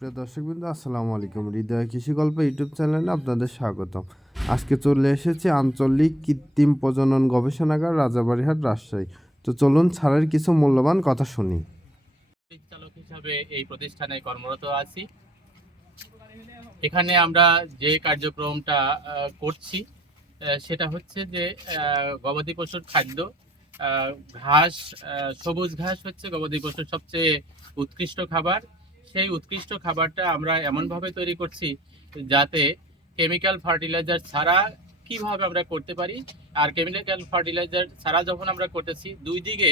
সুপ্রিয় দর্শকবৃন্দ, আসসালামু আলাইকুম। হৃদয় কৃষি গল্প ইউটিউব চ্যানেলে আপনাদের স্বাগতম। আজকে চলে এসেছি আঞ্চলিক কৃত্রিম প্রজনন গবেষণাগার, রাজাবাড়িহাট, রাজশাহী। তো চলুন ছাড়ের কিছু মূল্যবান কথা শুনি। পরিচালক হিসাবে এই প্রতিষ্ঠানে কর্মরত আছি। এখানে আমরা যে কার্যক্রমটা করছি সেটা হচ্ছে যে গবাদি পশুর খাদ্য ঘাস সবুজ ঘাস হচ্ছে গবাদি পশুর সবচেয়ে উৎকৃষ্ট খাবার। সেই উৎকৃষ্ট খাবারটা আমরা এমনভাবে তৈরি করছি যাতে কেমিক্যাল ফার্টিলাইজার ছাড়া কীভাবে আমরা করতে পারি? আর কেমিক্যাল ফার্টিলাইজার ছাড়া যখন আমরা করতেছি, দুই দিকে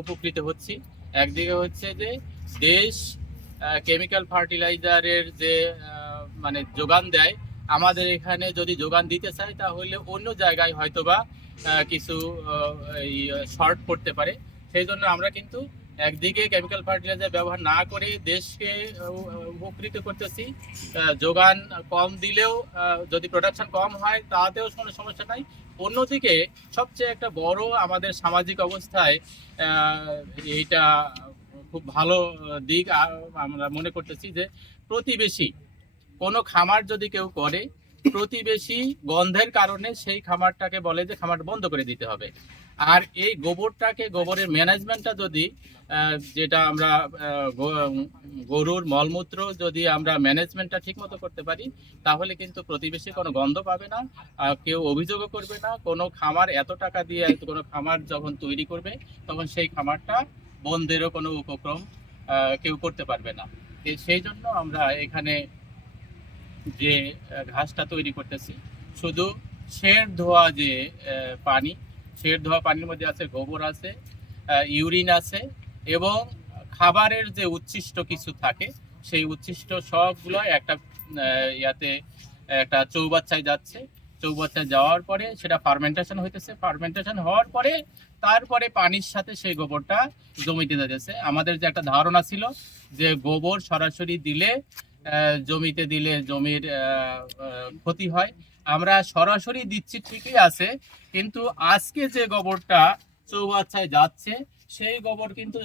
উপকৃত হচ্ছি। একদিকে হচ্ছে যে দেশ কেমিক্যাল ফার্টিলাইজারের যে মানে যোগান দেয়, আমাদের এখানে যদি যোগান দিতে চায়, তাহলে অন্য জায়গায় হয়তোবা কিছু শর্ট পড়তে পারে। সেই জন্য আমরা কিন্তু একদিকে কেমিক্যাল ফার্টিলাইজার ব্যবহার না করে দেশকে উপকৃত করতেছি। যোগান কম দিলেও যদি প্রোডাকশন কম হয়, তাতেও কোনো সমস্যা নাই। অন্যদিকে, সবচেয়ে একটা বড় আমাদের সামাজিক অবস্থায় এইটা খুব ভালো দিক আমরা মনে করতেছি যে প্রতিবেশী কোনো খামার যদি কেউ করে প্রতিবেশী গন্ধের কারণে সেই খামারটাকে বলে যে খামার বন্ধ করে দিতে হবে। আর এই গোবরটাকে, গোবরের ম্যানেজমেন্টটা যদি যেটা আমরা গরুর মলমূত্র যদি আমরা ম্যানেজমেন্টটা ঠিক মতো করতে পারি, তাহলে কিন্তু প্রতিবেশী কোনো গন্ধ পাবে না কেউ অভিযোগও করবে না। কোনো খামার এত টাকা দিয়ে, কোনো খামার যখন তৈরি করবে, তখন সেই খামারটা বন্ধেরও কোনো উপক্রম কেউ করতে পারবে না। সেই জন্য আমরা এখানে যে ঘাসটা তৈরি করতেছি। শুধু শের ধোয়া যে পানি শের ধোয়া পানির মধ্যে আছে গোবর আছে ইউরিন আছে এবং খাবারের যে উচ্ছিষ্ট কিছু থাকে, সেই উচ্ছিষ্ট সবগুলো একটা ইয়াতে একটা চৌবাচ্চায় যাচ্ছে। চৌবাচ্চায় যাওয়ার পরে সেটা ফার্মেন্টেশন হইতেছে। ফার্মেন্টেশন হওয়ার পরে তারপরে পানির সাথে সেই গোবরটা জমিতে যাচ্ছে আমাদের যে একটা ধারণা ছিল যে গোবর সরাসরি দিলে জমিতে দিলে জমির ক্ষতি হয়। আমরা সরাসরি দিচ্ছি ঠিকই আছে, কিন্তু আজকে যে গোবরটা চৌবাচ্চায় যাচ্ছে, সেই গোবর কিন্তু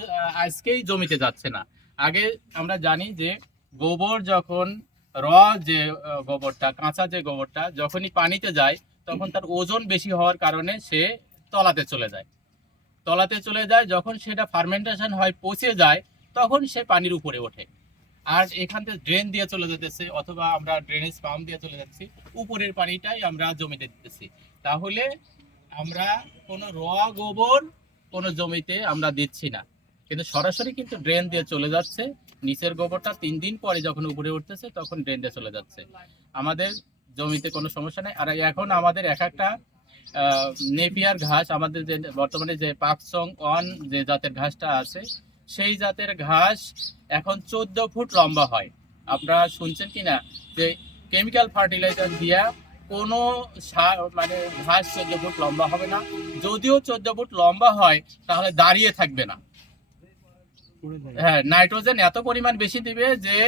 আজকেই জমিতে যাচ্ছে না। আগে আমরা জানি যে গোবর যখন র যে গোবরটা, কাঁচা যে গোবরটা যখনই পানিতে যায়, তখন তার ওজন বেশি হওয়ার কারণে সে তলাতে চলে যায়। তলাতে চলে যায়, যখন সেটা ফার্মেন্টেশন হয়, পচে যায়, তখন সে পানির উপরে ওঠে। আর এখান থেকে ড্রেন দিয়ে চলে যেতেছে অথবা আমরা ড্রেনেজ পাম্প দিয়ে চলে যাচ্ছি। উপরের পানিটাই আমরা জমিতে দিতেছি। তাহলে আমরা কোনো র গোবর কোনো জমিতে আমরা দিচ্ছি না। কিন্তু সরাসরি কিন্তু ড্রেন দিয়ে চলে যাচ্ছে। নিচের গোবরটা তিন দিন পরে যখন উপরে উঠতেছে তখন ড্রেন দিয়ে চলে যাচ্ছে। আমাদের জমিতে কোনো সমস্যা নেই। আর এখন আমাদের এক একটা নেপিয়ার ঘাস আমাদের যে বর্তমানে যে পাকসং অন যে জাতের ঘাসটা আছে সেই জাতের ঘাস এখন চোদ্দ ফুট লম্বা হয়। আপনারা শুনছেন কি না যে কেমিক্যাল ফার্টিলাইজার দিয়া কোনো মানে ঘাস চোদ্দ ফুট লম্বা হবে না। যদিও চোদ্দ ফুট লম্বা হয় তাহলে দাঁড়িয়ে থাকবে না। হ্যাঁ নাইট্রোজেন এত পরিমাণ বেশি দিবে যে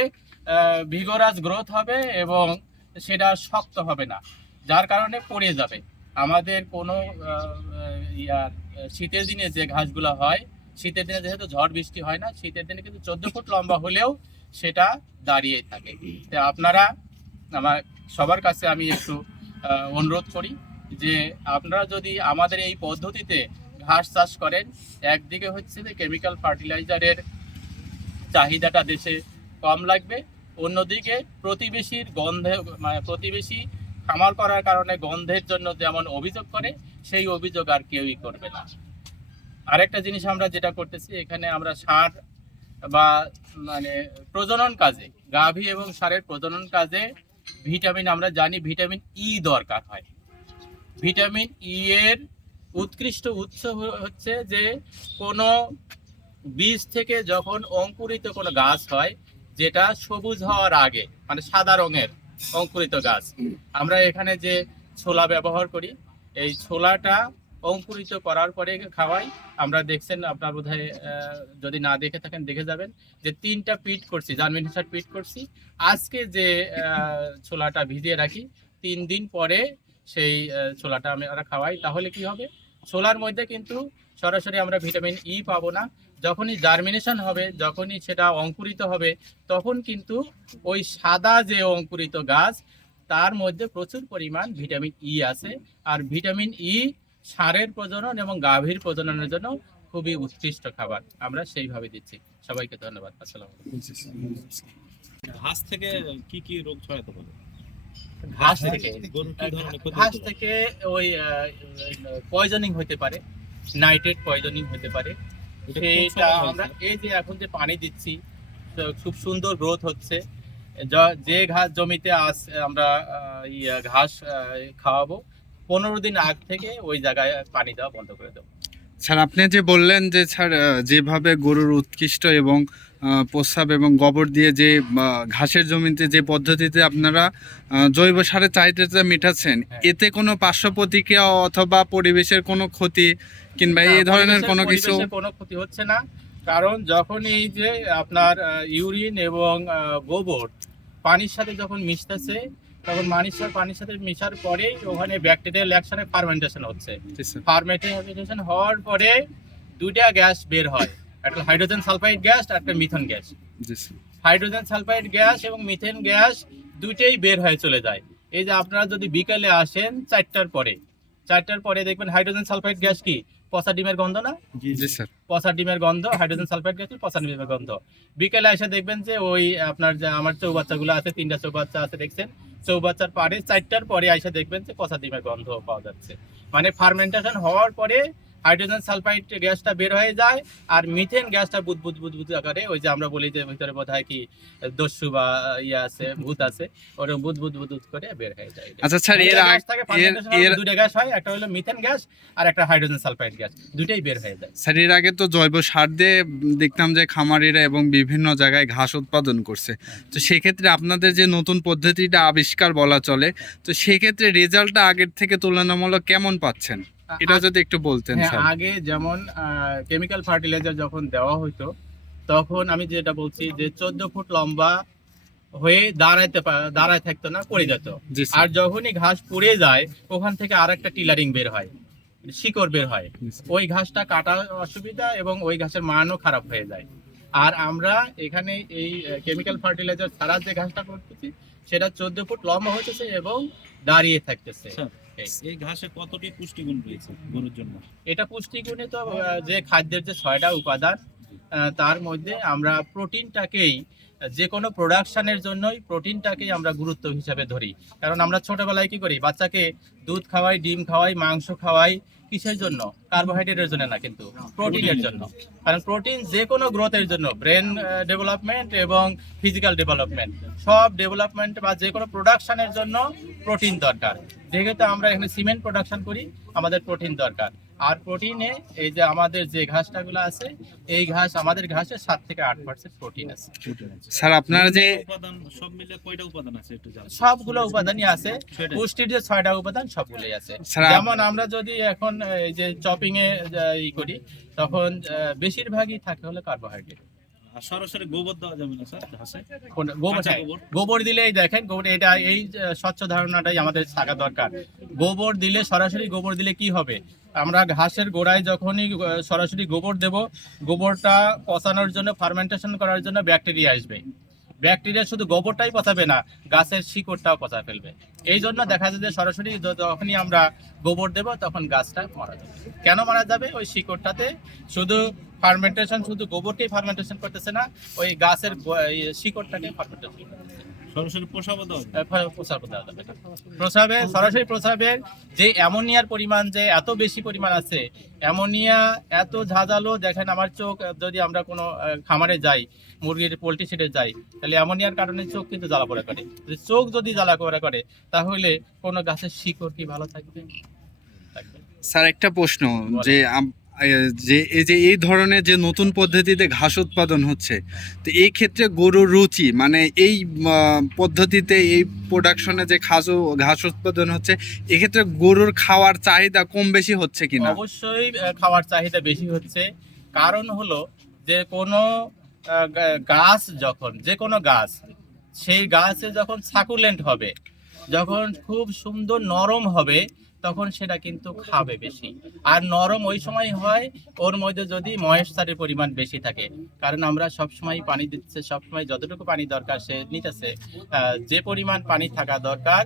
ভিগোরাস গ্রোথ হবে এবং সেটা শক্ত হবে না যার কারণে পড়ে যাবে। আমাদের কোনো ইয়ার শীতের দিনে যে ঘাসগুলো হয় শীতের দিনে যেহেতু ঝড় বৃষ্টি হয় না, শীতের দিনে কিন্তু চোদ্দ ফুট লম্বা হলেও সেটা দাঁড়িয়ে থাকে। তো আপনারা, আমার সবার কাছে আমি একটু অনুরোধ করি যে আপনারা যদি আমাদের এই পদ্ধতিতে ঘাস চাষ করেন, একদিকে হচ্ছে যে কেমিক্যাল ফার্টিলাইজারের চাহিদাটা দেশে কম লাগবে, অন্যদিকে প্রতিবেশীর গন্ধে মানে প্রতিবেশী খামার করার কারণে গন্ধের জন্য যেমন অভিযোগ করে, সেই অভিযোগ আর কেউই করবে না। আরেকটা জিনিস আমরা যেটা করতেছি, এখানে আমরা সার বা মানে প্রজনন কাজে, গাভী এবং সারের প্রজনন কাজে ভিটামিন আমরা জানি, ভিটামিন ই দরকার হয়। ভিটামিন ই এর উৎকৃষ্ট উৎস হচ্ছে যে, কোনো বীজ থেকে যখন অঙ্কুরিত কোনো গাছ হয়, যেটা সবুজ হওয়ার আগে মানে সাদা রঙের অঙ্কুরিত গাছ, আমরা এখানে যে ছোলা ব্যবহার করি, এই ছোলাটা অঙ্কুরিত করার পরে খাওয়াই। আমরা দেখছেন আপনার আহ, যদি না দেখে থাকেন দেখে যাবেন যে তিনটা পিট করছি জার্মিনেশন পিট করছি। আজকে যে ছোলাটা ভিজিয়ে রাখি তিন দিন পরে সেই ছোলাটা আমি আমরা খাওয়াই। তাহলে কি হবে? ছোলার মধ্যে কিন্তু সরাসরি আমরা ভিটামিন ই পাবো না। যখনই জার্মিনেশন হবে যখনই সেটা অঙ্কুরিত হবে তখন কিন্তু ওই সাদা যে অঙ্কুরিত গাছ তার মধ্যে প্রচুর পরিমাণ ভিটামিন ই আছে। আর ভিটামিন ই সারের প্রজনন এবং গাভীর প্রজননের জন্য খুবই উৎকৃষ্ট খাবার। আমরা সেইভাবে দিচ্ছি। সবাইকে ধন্যবাদ। আসসালাম ঘাস থেকে কি কি রোগ ছড়াতে পারে ঘাস থেকে ঘাস থেকে ওই পয়জনিং হতে পারে। নাইট্রেট পয়জনিং হতে পারে। সেটা আমরা এই যে এখন যে পানি দিচ্ছি খুব সুন্দর গ্রোথ হচ্ছে। যে ঘাস জমিতে আস আমরা ঘাস খাওয়াবো পনেরো দিন আগ থেকে ওই জায়গায় পানি দেওয়া বন্ধ করে দেবো স্যার আপনি যে বললেন যে স্যার যেভাবে গরুর উৎকৃষ্ট এবং প্রস্রাব এবং গোবর দিয়ে যে ঘাসের জমিতে যে পদ্ধতিতে আপনারা জৈব সারের চাহিদাটা মেটাচ্ছেন হ্যাঁ। এতে কোনো পার্শ্ব প্রতিক্রিয়া অথবা পরিবেশের কোনো ক্ষতি কিংবা এই ধরনের কোনো কিছু কোনো ক্ষতি হচ্ছে না কারণ যখন এই যে আপনার ইউরিন এবং গোবর পানির সাথে যখন মিশতেছে তখন সাথে পানির সাথে মিশার পরে ওখানে ব্যাকটেরিয়াল অ্যাকশনে ফার্মেন্টেশন হচ্ছে। ফার্মেন্টেশন হওয়ার পরে দুইটা গ্যাস বের হয়। একটা হাইড্রোজেন সালফাইড গ্যাস আর একটা methane gas hydrogen sulphide gas এবং মিথেন গ্যাস দুইটাই বের হয়ে চলে যায়। এই যে আপনারা যদি বিকালে আসেন চারটার পরে চারটার পরে দেখবেন হাইড্রোজেন সালফাইড গ্যাস কি? পচা ডিমের গন্ধ না? জি, জি। স্যার। পচা ডিমের গন্ধ হাইড্রোজেন সালফাইড গ্যাস পচা ডিমের গন্ধ। বিকেলে এসে দেখবেন যে ওই আপনার যে আমার চৌবাচ্চাগুলো আছে তিনটা চৌবাচ্চা আছে দেখছেন? চৌবাচ্চার পারে চারটার পরে এসে দেখবেন যে পচা ডিমের গন্ধ পাওয়া যাচ্ছে। মানে ফার্মেন্টেশন হওয়ার পরে হাইড্রোজেন সালফাইড গ্যাসটা বের হয়ে যায় আর মিথেন গ্যাসটা বুদবুদ বুদবুদ আকারে ওই যে আমরা বলি যে ভিতরে বোধ হয় কি দস্যু বা ইয়ে আছে ভূত আছে ওরকম বুদবুদ বুদবুদ করে বের হয়ে যায়। আচ্ছা স্যার এর আগ গ্যাস থাকে, দুইটা গ্যাস হয় একটা হলো মিথেন গ্যাস আর একটা হাইড্রোজেন সালফাইড গ্যাস দুইটাই বের হয়ে যায়। স্যার এর আগে তো জৈব সার দিয়ে দেখতাম যে খামারিরা এবং বিভিন্ন জায়গায় ঘাস উৎপাদন করছে। তো সেক্ষেত্রে আপনাদের যে নতুন পদ্ধতিটা আবিষ্কার বলা চলে তো সেক্ষেত্রে রেজাল্টটা আগের থেকে তুলনামূলক কেমন পাচ্ছেন? এটা যদি একটু বলতেন হ্যাঁ স্যার। আগে যেমন কেমিক্যাল ফার্টিলাইজার যখন দেওয়া হতো তখন আমি যেটা বলছি যে চোদ্দ ফুট লম্বা হয়ে দাঁড়াইতে দাঁড়ায় থাকতো না পড়ে যেত। আর যখনই ঘাস পুড়ে যায় ওখান থেকে আর একটা টিলারিং বের হয় শিকড় বের হয়। ওই ঘাসটা কাটা অসুবিধা এবং ওই ঘাসের মানও খারাপ হয়ে যায়। আর আমরা এখানে এই কেমিক্যাল ফার্টিলাইজার ছাড়া যে ঘাসটা করতেছি সেটা চোদ্দ ফুট লম্বা হতেছে এবং দাঁড়িয়ে থাকতেছে। এই। ঘাসে কতটি পুষ্টিগুণ রয়েছে গরুর জন্য? এটা পুষ্টিগুণে তো যে খাদ্যের যে ছয়টা উপাদান তার মধ্যে আমরা প্রোটিনটাকেই যে কোনো প্রোডাকশনের জন্যই প্রোটিনটাকেই আমরা গুরুত্ব হিসাবে ধরি। কারণ আমরা ছোটবেলায় কি করি বাচ্চাকে দুধ খাওয়াই ডিম খাওয়াই মাংস খাওয়াই কিসের জন্য? কার্বোহাইড্রেটের জন্য না কিন্তু প্রোটিনের জন্য। কারণ প্রোটিন যে কোনো গ্রোথের জন্য ব্রেন ডেভেলপমেন্ট এবং ফিজিক্যাল ডেভেলপমেন্ট সব ডেভেলপমেন্ট বা যে কোনো প্রোডাকশনের জন্য প্রোটিন দরকার। যেহেতু আমরা এখানে সিমেন্ট প্রোডাকশন করি আমাদের প্রোটিন দরকার। আর প্রোটিনে এই যে আমাদের যে ঘাসটাগুলো আছে এই ঘাস আমাদের ঘাসে সাত থেকে আট পার্সেন্ট প্রোটিন আছে। স্যার আপনারা যে উপাদান সব মিলে কয়টা উপাদান আছে একটু জানান সবগুলো উপাদানই আছে। পুষ্টির যে ছয়টা উপাদান সবগুলোই আছে। যেমন আমরা যদি এখন এই যে চপিং এ ই করি তখন বেশিরভাগই থাকে হলো কার্বোহাইড্রেট আর সরাসরি গোবর দেওয়া যাবে না স্যার ঘাসে গোবর হ্যাঁ, গোবর। গোবর দিলেই দেখেন গোবর এটা এই স্বচ্ছ ধারণাটাই আমাদের থাকা দরকার। গোবর দিলে সরাসরি গোবর দিলে কি হবে? আমরা ঘাসের গোড়ায় যখনই সরাসরি গোবর দেব গোবরটা পচানোর জন্য ফার্মেন্টেশন করার জন্য ব্যাকটেরিয়া আসবে। ব্যাকটেরিয়া শুধু গোবরটাই পচাবে না, গাছের শিকড়টাও পচা ফেলবে। এই জন্য দেখা যায় যে সরাসরি যখনই আমরা গোবর দেব, তখন গাছটা মারা যাবে। কেন মারা যাবে? ওই শিকড়টাতে শুধু ফার্মেন্টেশন শুধু গোবরটাই ফার্মেন্টেশন করতেছে না, ওই গাছের শিকড়টাকে ফার্মেন্টেশন সরাসরি দেওয়া যাবে। না। সরাসরি প্রস্রাবের যে অ্যামোনিয়ার পরিমাণ যে এত বেশি পরিমাণ আছে অ্যামোনিয়া এত ঝাঁঝালো দেখেন আমার চোখ যদি আমরা কোনো খামারে যাই মুরগির পোলট্রি শেডে যাই তাহলে অ্যামোনিয়ার কারণে চোখ কিন্তু জ্বালা পোড়া করে। চোখ যদি জ্বালা পোড়া করে তাহলে কোনো গাছের শিকড় কি ভালো থাকবে? স্যার একটা প্রশ্ন যে যে, এই যে, এই ধরনের যে নতুন পদ্ধতিতে ঘাস উৎপাদন হচ্ছে, তো এই ক্ষেত্রে গরুর রুচি মানে এই পদ্ধতিতে এই প্রোডাকশনে যে ঘাস ঘাস উৎপাদন হচ্ছে, এক্ষেত্রে গরুর খাওয়ার চাহিদা কম বেশি হচ্ছে কিনা? অবশ্যই খাওয়ার চাহিদা বেশি হচ্ছে। কারণ হলো যে কোনো গাছ যখন, যে কোনো গাছ, সেই গাছে যখন সাকুলেন্ট হবে যখন খুব সুন্দর নরম হবে, তখন সেটা কিন্তু খাবে বেশি। আর নরম ওই সময় হয়, ওর মধ্যে যদি ময়েশ্চারের পরিমাণ বেশি থাকে। কারণ আমরা সব সময় পানি দিচ্ছে সব সময় যতটুকু পানি দরকার সে নিতেছে। যে পরিমাণ পানি থাকা দরকার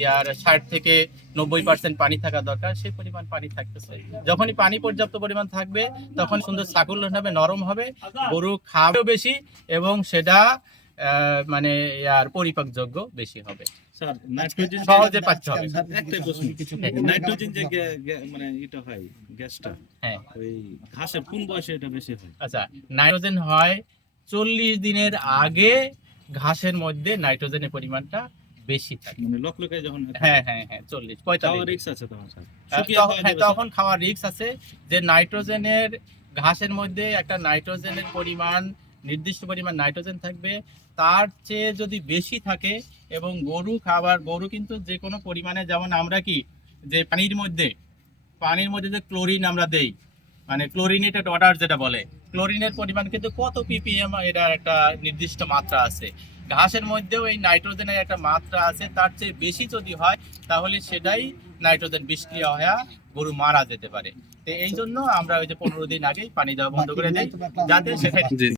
ইয়ার ষাট থেকে নব্বই পার্সেন্ট পানি থাকা দরকার, সেই পরিমাণ পানি থাকতেছে। যখনই পানি পর্যাপ্ত পরিমাণ থাকবে, তখন সুন্দর সাকুল হবে, নরম হবে, গরু খাবেও বেশি এবং সেটা মানে ইয়ার পরিপাকযোগ্য বেশি হবে। স্যার নাইট্রোজেন সহজে পাচ্ছ হবে। একটাই প্রশ্ন। নাইট্রোজেন যে গ্যা- গ্যা- মানে এটা হয় গ্যাসটা। হ্যাঁ। ওই ঘাসের কোন বয়সে এটা বেশি হয়? আচ্ছা নাইট্রোজেন হয় চল্লিশ দিনের আগে ঘাসের মধ্যে নাইট্রোজেনের পরিমাণটা বেশি থাকে। মানে লোক যখন হ্যাঁ হ্যাঁ হ্যাঁ চল্লিশ পঁয়তাল্লিশ রিক্স আছে তখন স্যার। তখন- খাওয়া হ্যাঁ, স্যার? তখন খাওয়ার রিস্ক আছে যে নাইট্রোজেনের ঘাসের মধ্যে একটা নাইট্রোজেনের পরিমাণ নির্দিষ্ট পরিমাণ নাইট্রোজেন থাকবে। তার চেয়ে যদি বেশি থাকে এবং গরু খাবার গরু কিন্তু যে কোনো পরিমাণে যেমন আমরা কি যে পানির মধ্যে পানির মধ্যে যে ক্লোরিন আমরা দেই মানে ক্লোরিনেটেড ওয়াটার যেটা বলে ক্লোরিনের পরিমাণ কিন্তু কত পিপিএম এটার একটা নির্দিষ্ট মাত্রা আছে। ঘাসের মধ্যেও এই নাইট্রোজেনের একটা মাত্রা আছে তার চেয়ে বেশি যদি হয় তাহলে সেটাই নাইট্রোজেন বিষক্রিয়া হয়ে গরু মারা যেতে পারে। তো এই জন্য আমরা ওই যে পনেরো দিন আগেই পানি দেওয়া বন্ধ করে দিই যাতে সেখানে